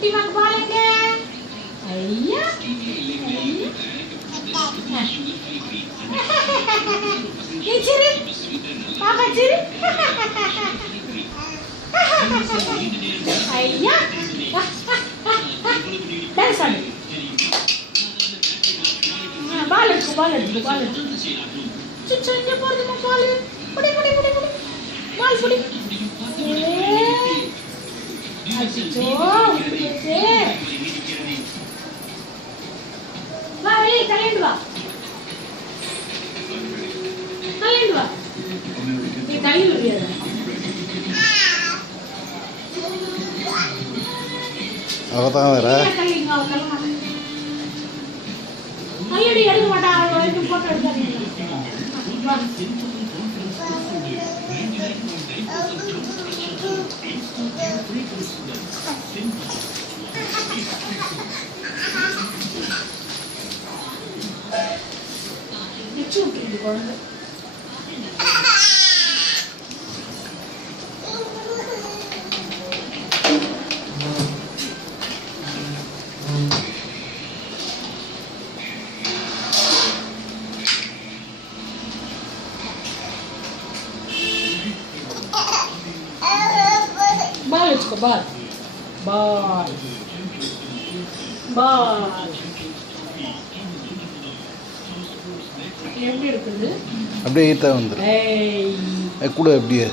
குட்டிமாக்கு பால் எங்க? ஐயா சிரி பாப்பா சிரி. ஐயா டான்ஸ் ஆடு. பால் எடுத்து பால் எடுத்து பால் எடுத்து. சிச்சா இங்க போடுமா பால். புடி புடி புடி புடி பால் புடி. அச்சோ புடிச்சே. வா வெளிய தள்ளிட்டு வா. தள்ளிட்டு வா. நீ தள்ளி விடுறியா? அவதான் வேற ஐயடி எடுக்க மாட்டாங்க. போட்டோ எடுத்தாங்க. நிச்சு விட்டுருக்கு குழந்தை. பால் வச்சுக்கோ. பால் பால் பால் எப்படி இருக்குது? அப்படியே ஈட்டா வந்துடும் கூட. அப்படியே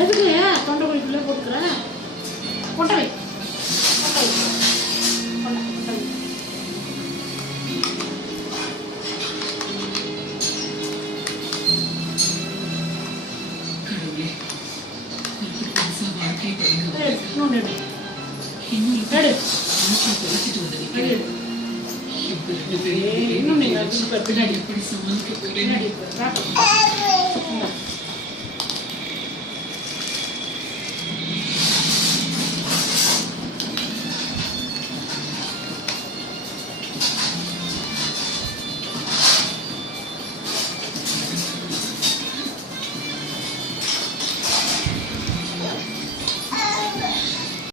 எதுக்கு தொண்டை குழிக்குள்ளே போட்டுக்கிறேன். கொண்டவை இன்னும்